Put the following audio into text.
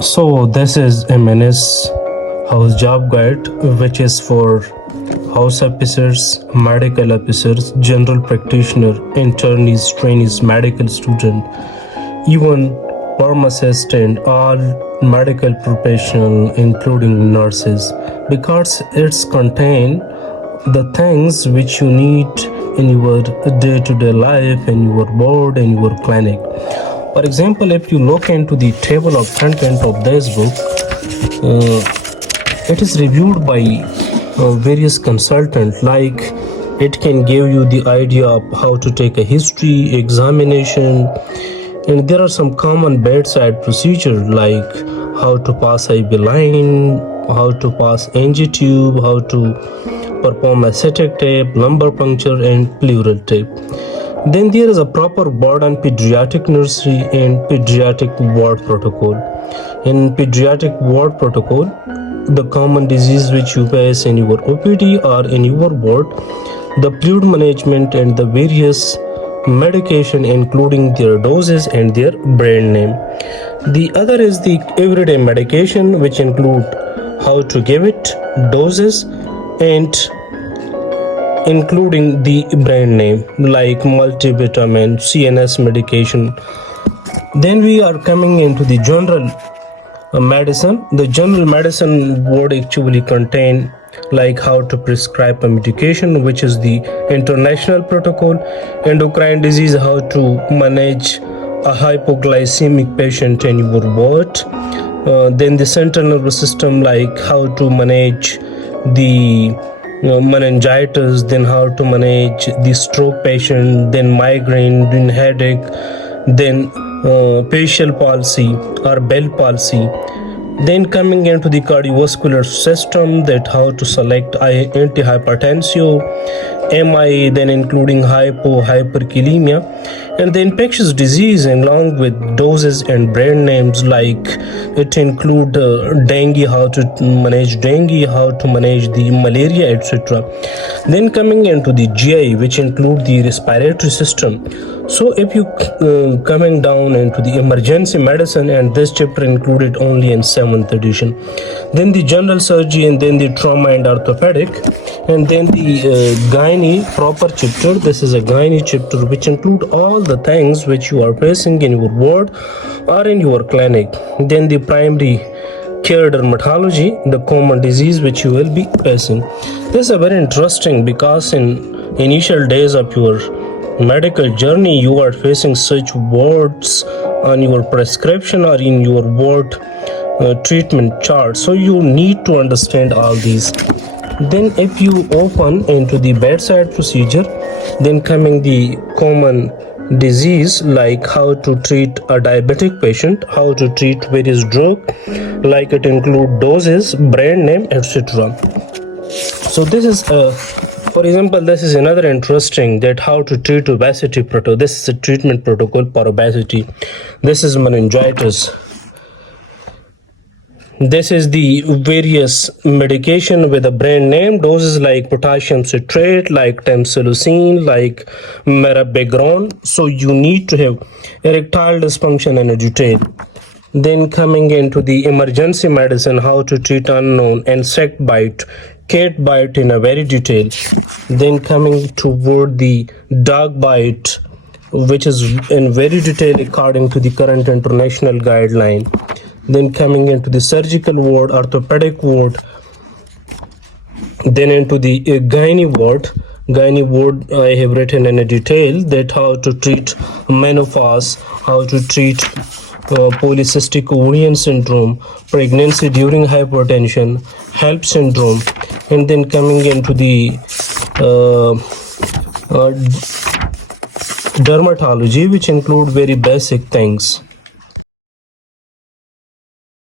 So this is MNS House Job Guide, which is for house officers, medical officers, general practitioner, internees, trainees, medical student, even pharmacist and all medical professional, including nurses, because it's contain the things which you need in your day-to-day life, in your board, in your clinic. For example, if you look into the table of content of this book, it is reviewed by various consultants. Like, it can give you the idea of how to take a history examination, and there are some common bedside procedure like how to pass IV line, how to pass NG tube, how to perform ascetic tape, lumbar puncture, and pleural tape. Then there is a proper ward on pediatric nursery and pediatric ward protocol. In pediatric ward protocol, the common disease which you face in your OPD or in your ward, the fluid management and the various medication including their doses and their brand name. The other is the everyday medication, which include how to give it, doses, and including the brand name like multivitamin, CNS medication. Then we are coming into the general medicine. The general medicine would actually contain like how to prescribe a medication, which is the international protocol. Endocrine disease, how to manage a hypoglycemic patient in your ward. Then the central nervous system, like how to manage the meningitis, then how to manage the stroke patient, then migraine, then headache, then facial palsy or bell palsy. Then coming into the cardiovascular system, that how to select antihypertensive, MI, then including hyperkalemia, and the infectious disease along with doses and brand names, like it include dengue, how to manage dengue, how to manage the malaria, etc. Then coming into the GI, which include the respiratory system. So if you coming down into the emergency medicine, and this chapter included only in 7th edition. Then the general surgery, and then the trauma and orthopedic, and then the gynae proper chapter. This is a gynae chapter which include all the things which you are facing in your ward or in your clinic. Then the primary care dermatology, the common disease which you will be facing. This is a very interesting, because in initial days of your medical journey you are facing such words on your prescription or in your ward treatment chart, so you need to understand all these. Then if you open into the bedside procedure, then coming the common disease, like how to treat a diabetic patient, how to treat various drug, like it include doses, brand name, etc. So this is for example, this is another interesting, that how to treat obesity protocol. This is a treatment protocol for obesity. This is meningitis. This is the various medication with a brand name, doses like potassium citrate, like tamsulosin, like mirabegron. So you need to have erectile dysfunction in a detail. Then coming into the emergency medicine, how to treat unknown insect bite, cat bite in a very detail. Then coming toward the dog bite, which is in very detail according to the current international guideline. Then coming into the surgical ward, orthopedic ward, then into the gynae ward. Gynae ward, I have written in a detail that how to treat menopause, how to treat polycystic ovarian syndrome, pregnancy during hypertension, HELP syndrome, and then coming into the dermatology, which include very basic things.